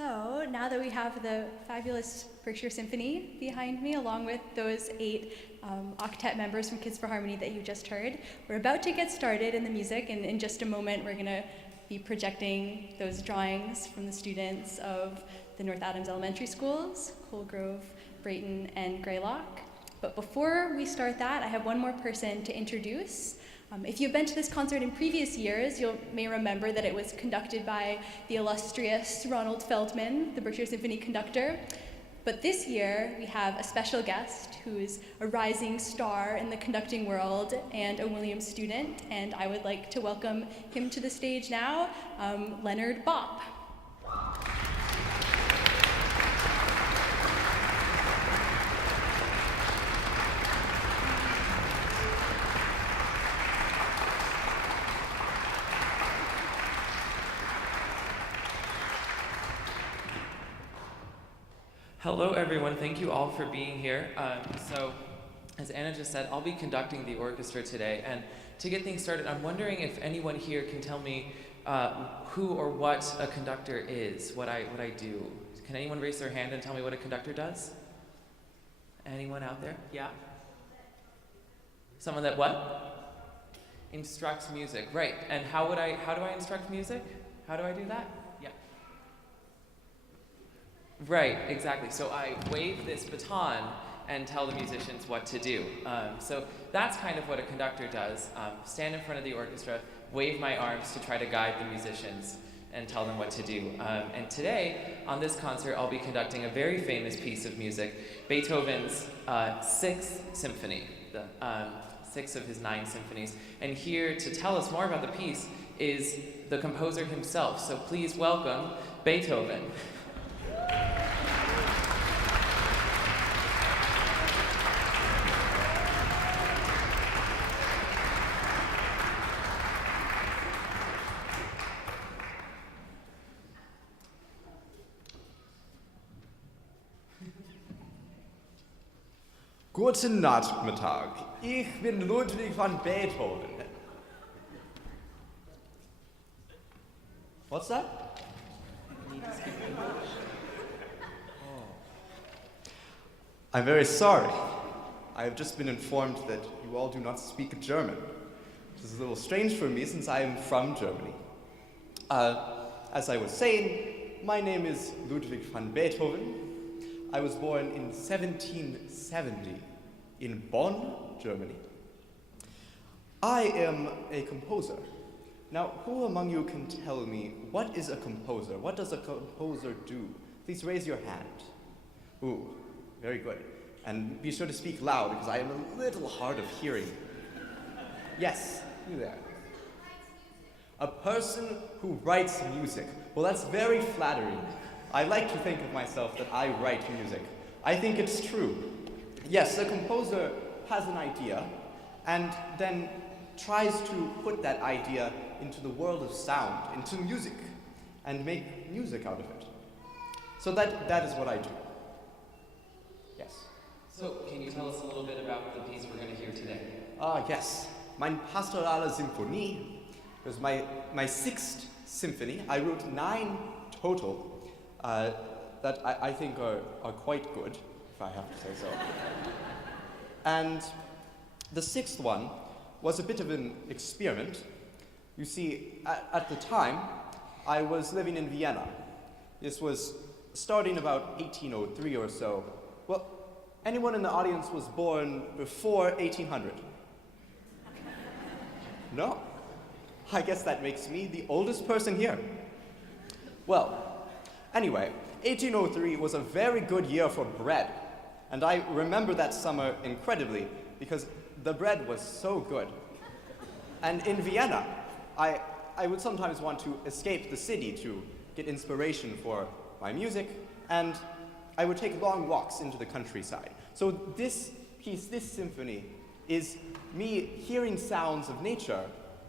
So now that we have the fabulous Berkshire Symphony behind me, along with those 8 Octet members from Kids for Harmony that you just heard, we're about to get started in the music, and in just a moment we're going to be projecting those drawings from the students of the North Adams Elementary Schools, Colegrove, Brayton, and Greylock. But before we start that, I have one more person to introduce. If you've been to this concert in previous years, you may remember that it was conducted by the illustrious Ronald Feldman, the Berkshire Symphony conductor. But this year, we have a special guest who's a rising star in the conducting world and a Williams student, and I would like to welcome him to the stage now, Leonard Bopp. Hello everyone, thank you all for being here. So, as Anna just said, I'll be conducting the orchestra today, and to get things started, I'm wondering if anyone here can tell me who or what a conductor is, what I do. Can anyone raise their hand and tell me what a conductor does? Anyone out there? Yeah? Someone that what? Instructs music, right. And how do I instruct music? How do I do that? Right, exactly. So I wave this baton and tell the musicians what to do. So that's kind of what a conductor does. Stand in front of the orchestra, wave my arms to try to guide the musicians and tell them what to do. And today, on this concert, I'll be conducting a very famous piece of music, Beethoven's 6th Symphony, the 6th of his 9 symphonies. And here to tell us more about the piece is the composer himself. So please welcome Beethoven. Guten Nachmittag, ich bin Ludwig van Beethoven. What's that? I'm very sorry. I have just been informed that you all do not speak German, which is a little strange for me since I am from Germany. As I was saying, my name is Ludwig van Beethoven. I was born in 1770 in Bonn, Germany. I am a composer. Now, who among you can tell me what is a composer? What does a composer do? Please raise your hand. Ooh. Very good. And be sure to speak loud because I am a little hard of hearing. Yes, you there. A person who writes music. Well, that's very flattering. I like to think of myself that I write music. I think it's true. Yes, a composer has an idea and then tries to put that idea into the world of sound, into music, and make music out of it. So that is what I do. Yes. So, can you tell us a little bit about the piece we're going to hear today? Yes. Mein Pastorale Symphonie was my 6th symphony. I wrote 9 total that I think are quite good, if I have to say so. And the 6th one was a bit of an experiment. You see, at the time, I was living in Vienna. This was starting about 1803 or so. Well, anyone in the audience was born before 1800? No? I guess that makes me the oldest person here. Well, anyway, 1803 was a very good year for bread. And I remember that summer incredibly because the bread was so good. And in Vienna, I would sometimes want to escape the city to get inspiration for my music, and I would take long walks into the countryside. So this piece, this symphony, is me hearing sounds of nature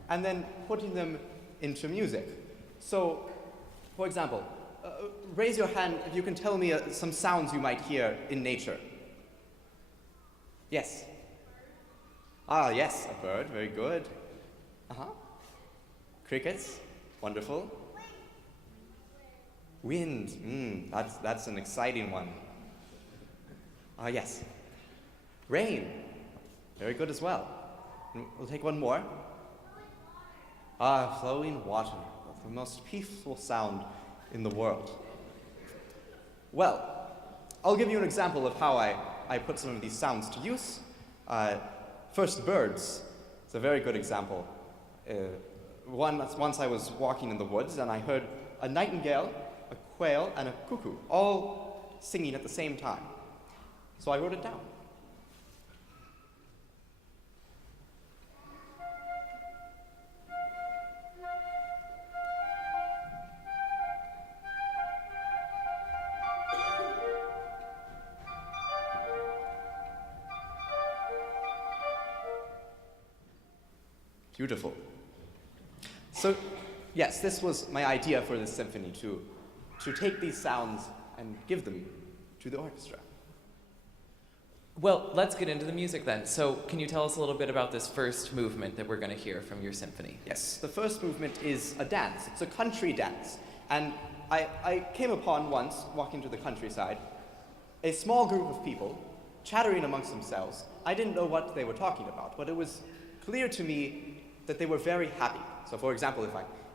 and then putting them into music. So, for example, raise your hand if you can tell me some sounds you might hear in nature. Yes. Yes, a bird, very good. Crickets, wonderful. Wind, that's an exciting one. Yes. Rain, very good as well. We'll take one more. Flowing water, the most peaceful sound in the world. Well, I'll give you an example of how I put some of these sounds to use. First, birds. It's a very good example. Once I was walking in the woods and I heard a nightingale, a quail, and a cuckoo all singing at the same time. So I wrote it down. Beautiful. So, yes, this was my idea for this symphony, to take these sounds and give them to the orchestra. Well, let's get into the music then. So, can you tell us a little bit about this first movement that we're going to hear from your symphony? Yes, the first movement is a dance. It's a country dance. And I came upon once, walking to the countryside, a small group of people chattering amongst themselves. I didn't know what they were talking about, but it was clear to me that they were very happy. So, for example,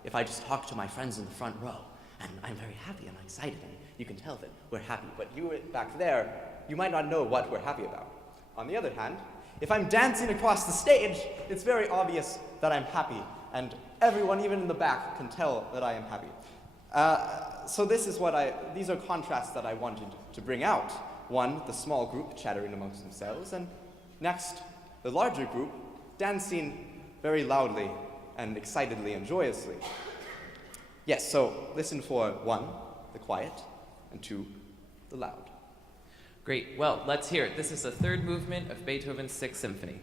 if I just talk to my friends in the front row, and I'm very happy and excited, and you can tell that we're happy, but you back there, you might not know what we're happy about. On the other hand, if I'm dancing across the stage, it's very obvious that I'm happy, and everyone, even in the back, can tell that I am happy. So these are contrasts that I wanted to bring out. One, the small group chattering amongst themselves, and next, the larger group dancing very loudly and excitedly and joyously. Yes, so listen for 1, the quiet, and 2, the loud. Great. Well, let's hear it. This is the third movement of Beethoven's Sixth Symphony.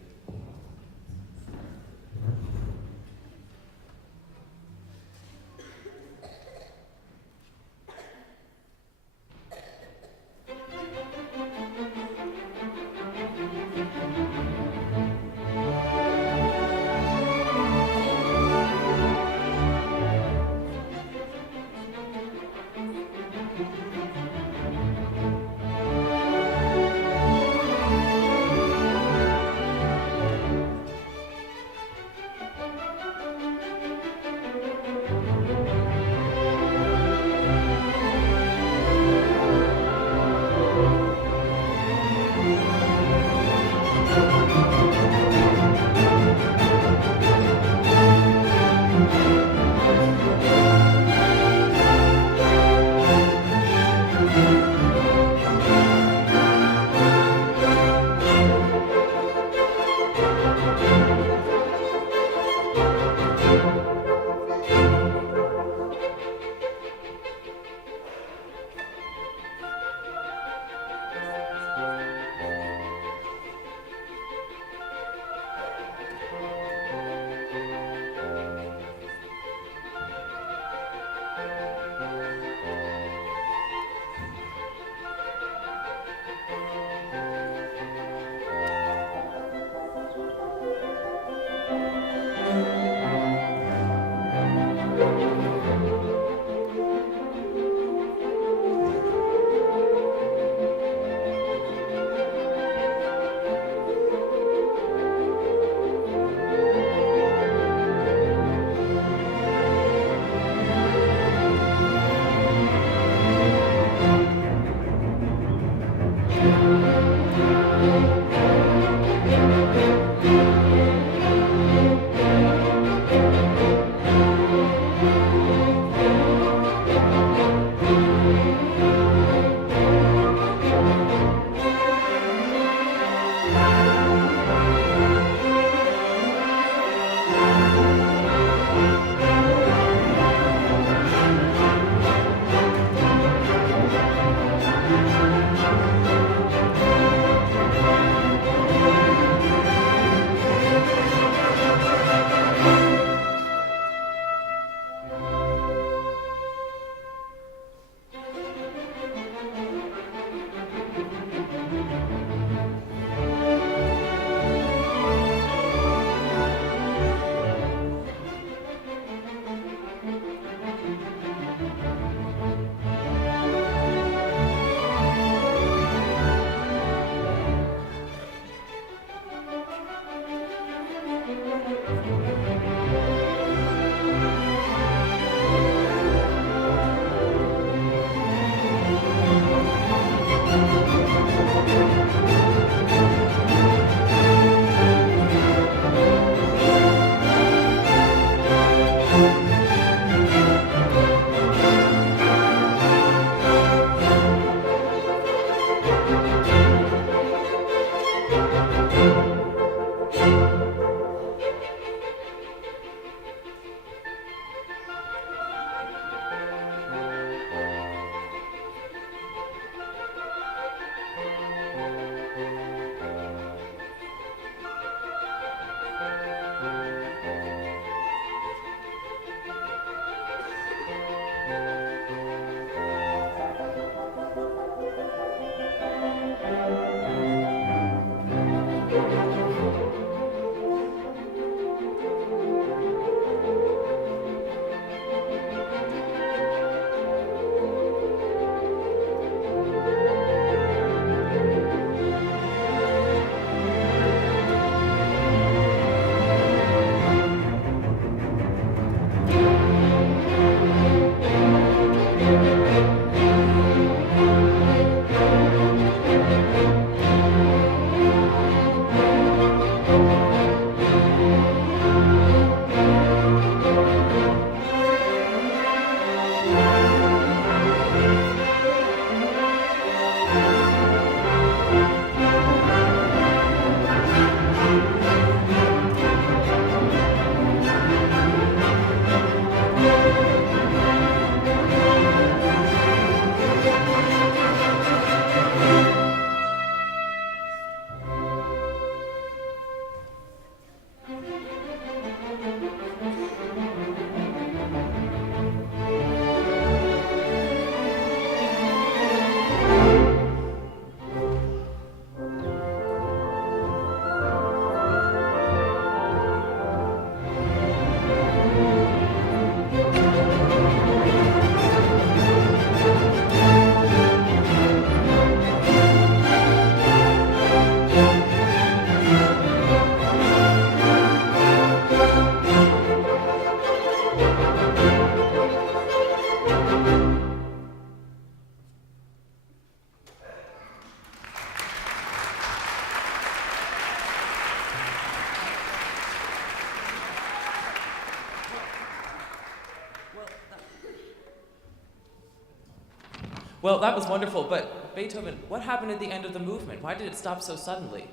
Well, that was wonderful, but Beethoven, what happened at the end of the movement? Why did it stop so suddenly?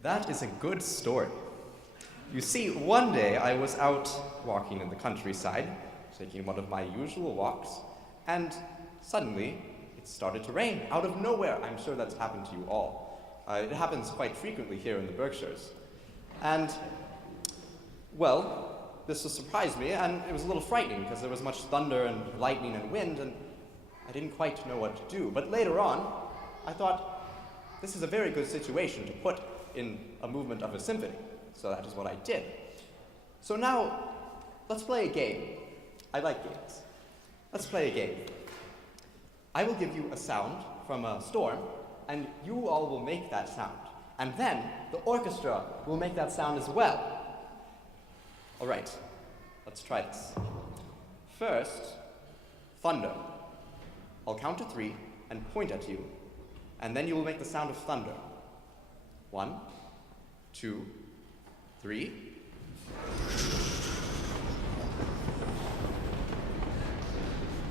That is a good story. You see, one day I was out walking in the countryside, taking one of my usual walks, and suddenly it started to rain out of nowhere. I'm sure that's happened to you all. It happens quite frequently here in the Berkshires. And, well, this surprised me, and it was a little frightening because there was much thunder and lightning and wind, and I didn't quite know what to do. But later on, I thought, this is a very good situation to put in a movement of a symphony. So that is what I did. So now, let's play a game. I like games. Let's play a game. I will give you a sound from a storm, and you all will make that sound. And then the orchestra will make that sound as well. All right, let's try this. First, thunder. I'll count to 3 and point at you, and then you will make the sound of thunder. 1, 2, 3.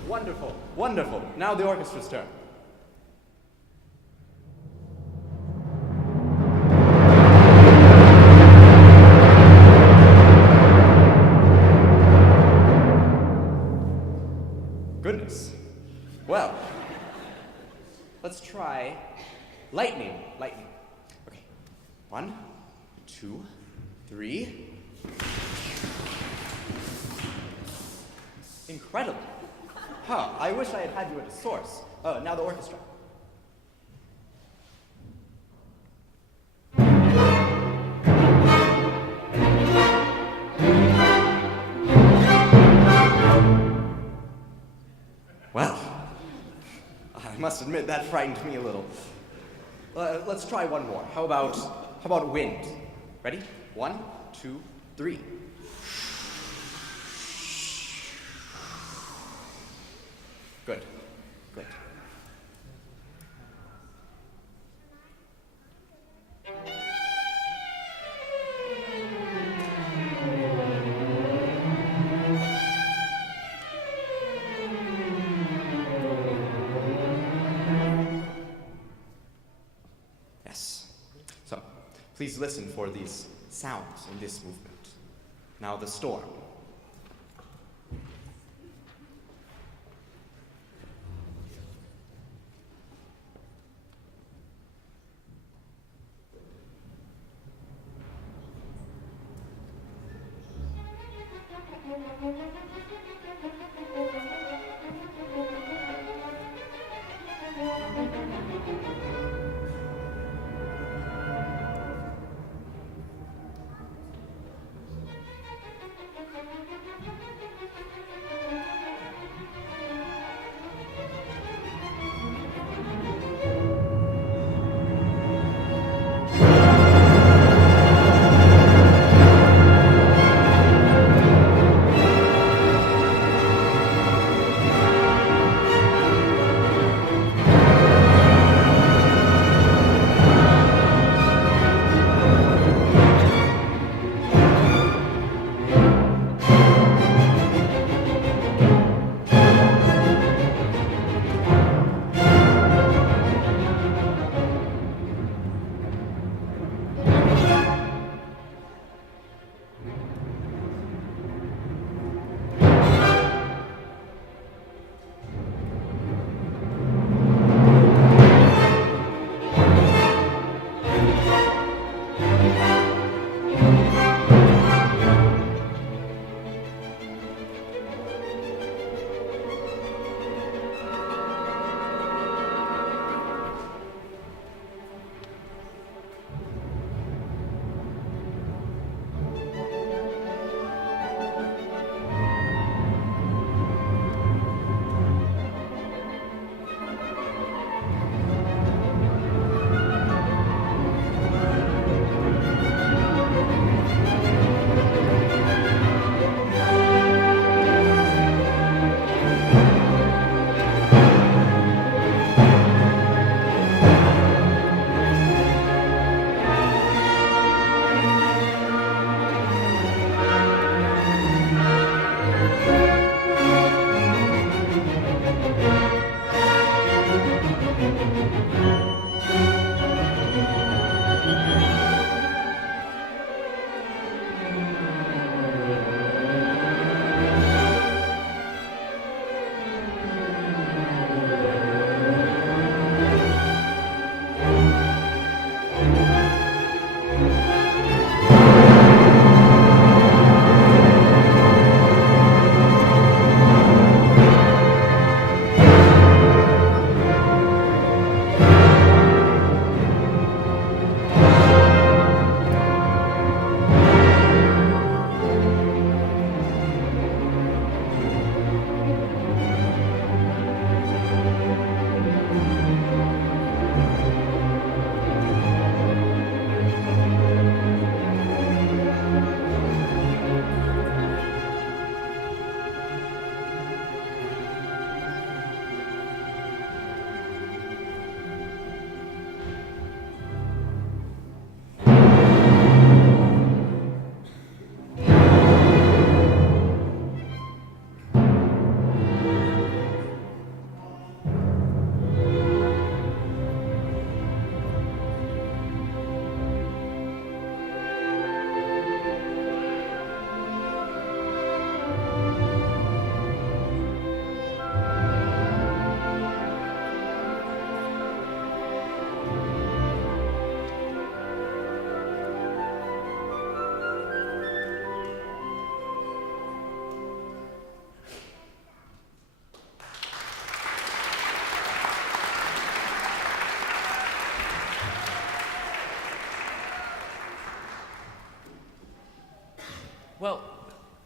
Wonderful, wonderful. Now the orchestra's turn. Goodness. Well, let's try lightning. Lightning. Okay. 1, 2, 3. Incredible. Huh, I wish I had had you at a source. Now the orchestra. Well, I must admit that frightened me a little. Let's try one more. How about wind? Ready? 1, 2, 3. Good. Good. Yes. So, please listen for these sounds in this movement. Now the storm.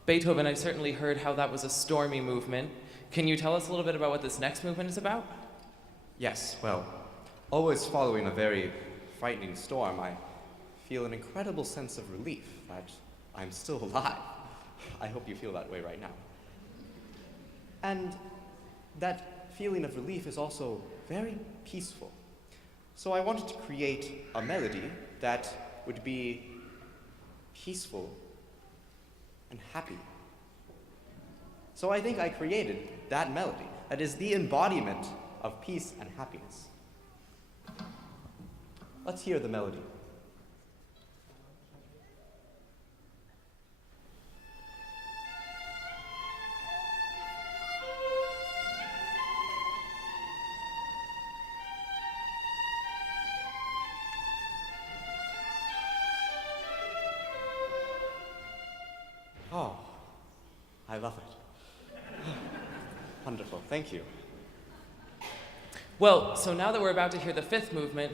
Beethoven, I certainly heard how that was a stormy movement. Can you tell us a little bit about what this next movement is about? Yes, well, always following a very frightening storm, I feel an incredible sense of relief that I'm still alive. I hope you feel that way right now. And that feeling of relief is also very peaceful. So I wanted to create a melody that would be peaceful and happy. So I think I created that melody that is the embodiment of peace and happiness. Let's hear the melody. Oh, I love it. Wonderful, thank you. Well, so now that we're about to hear the fifth movement,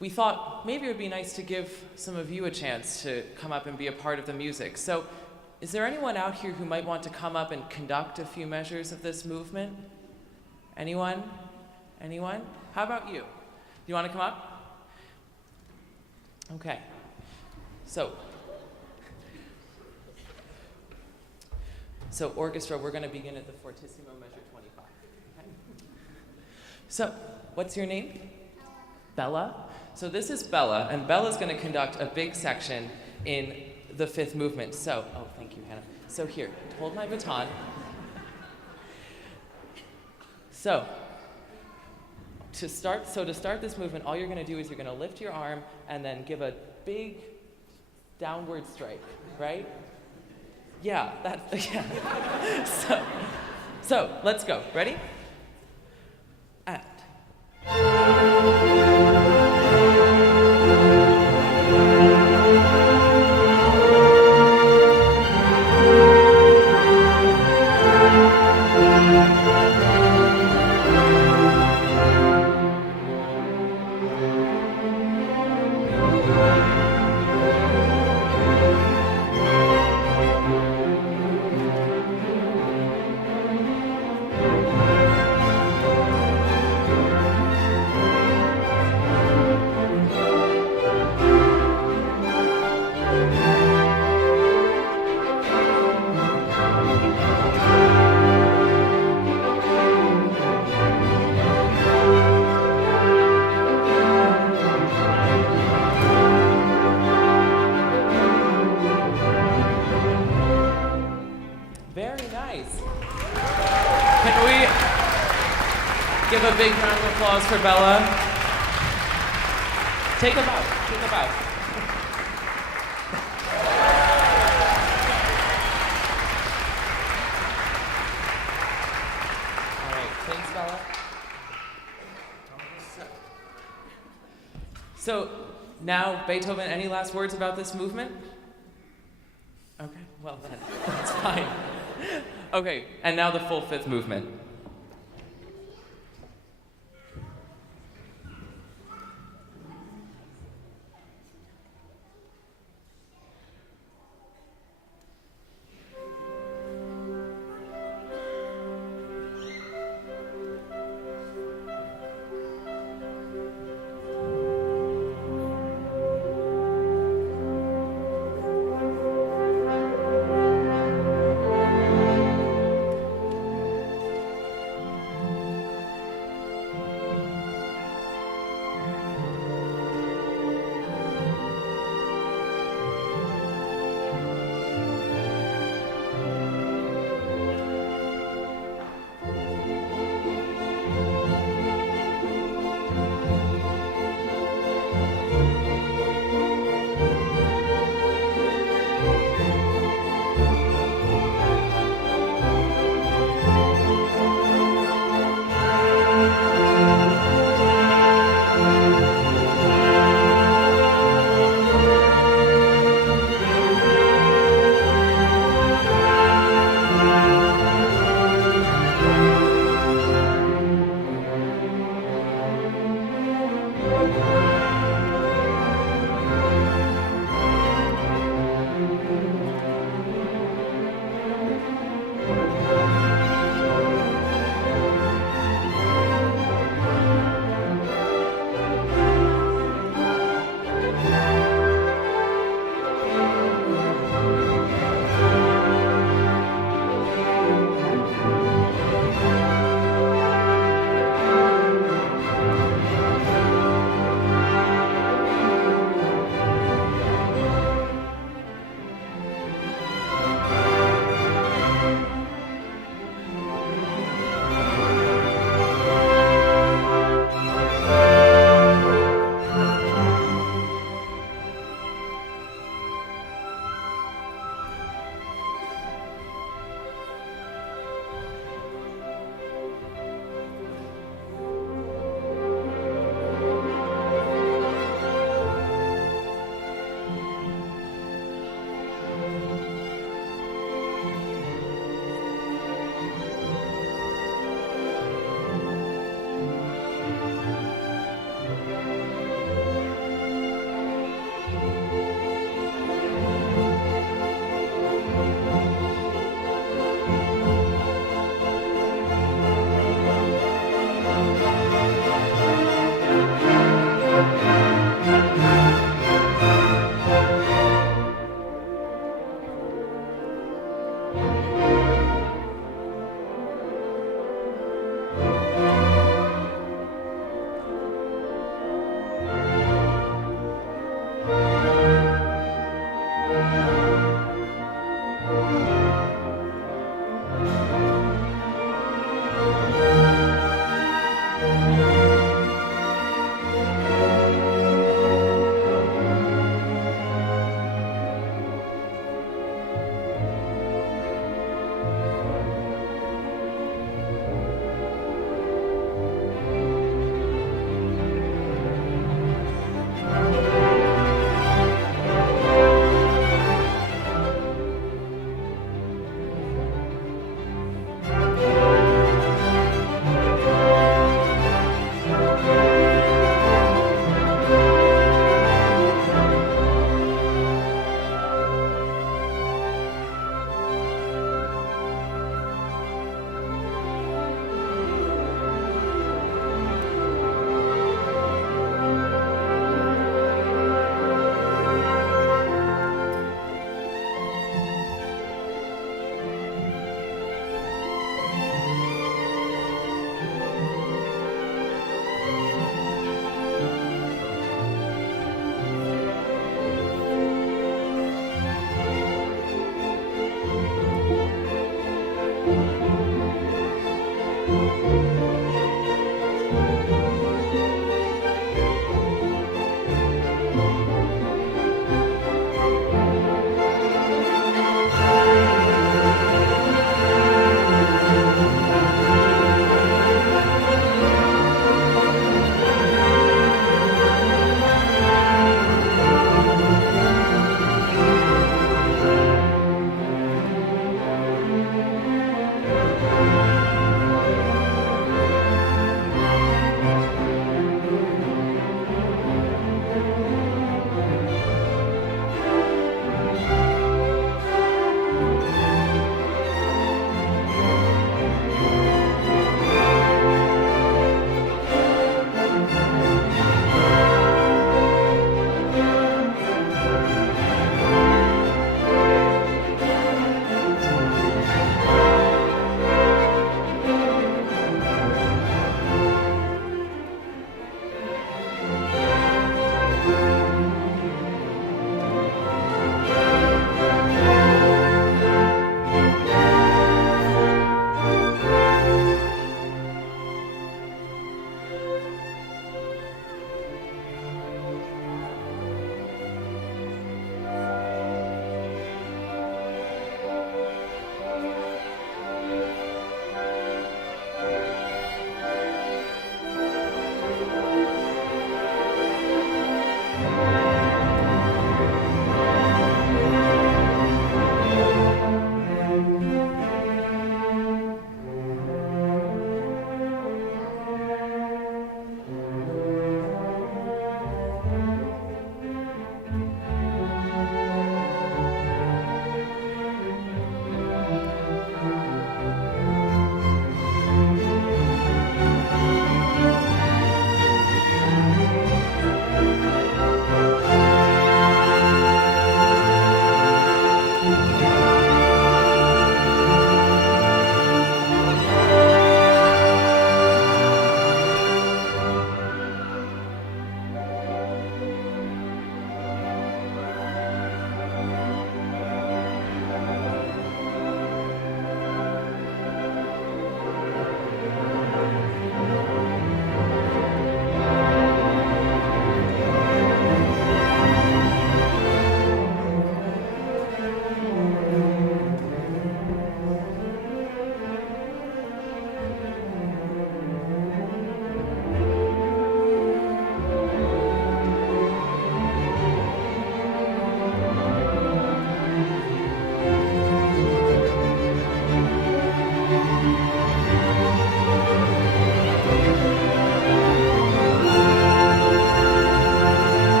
we thought maybe it would be nice to give some of you a chance to come up and be a part of the music. So is there anyone out here who might want to come up and conduct a few measures of this movement? Anyone? Anyone? How about you? Do you want to come up? Okay. So orchestra, we're going to begin at the fortissimo measure 25. Okay? So, what's your name? Bella. So this is Bella, and Bella's going to conduct a big section in the fifth movement. So, oh, thank you, Hannah. So here, hold my baton. So to start this movement, all you're going to do is you're going to lift your arm and then give a big downward strike, right? Yeah, yeah. So let's go. Ready? And. Give a big round of applause for Bella. Take a bow. All right, thanks, Bella. So now, Beethoven, any last words about this movement? Okay, well then, that's fine. Okay, and now the full fifth movement.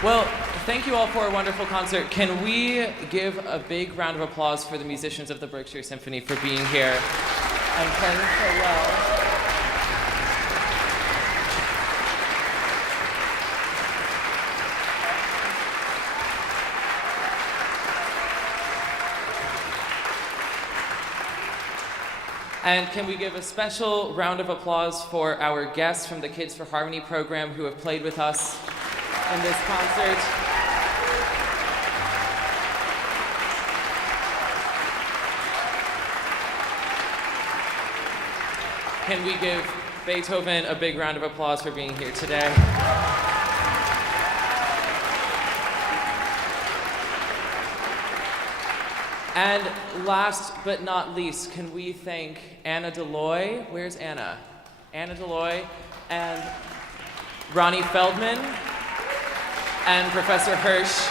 Well, thank you all for a wonderful concert. Can we give a big round of applause for the musicians of the Berkshire Symphony for being here and playing so well? And can we give a special round of applause for our guests from the Kids for Harmony program who have played with us in this concert? Can we give Beethoven a big round of applause for being here today? And last but not least, can we thank Anna Deloy? Where's Anna? Anna Deloy and Ronnie Feldman and Professor Hirsch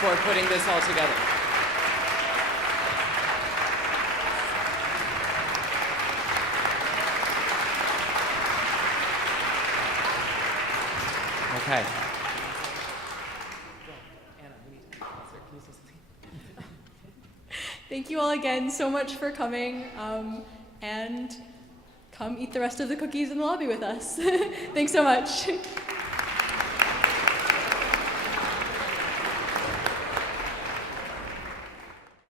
for putting this all together. Okay. Thank you all again so much for coming, and come eat the rest of the cookies in the lobby with us. Thanks so much.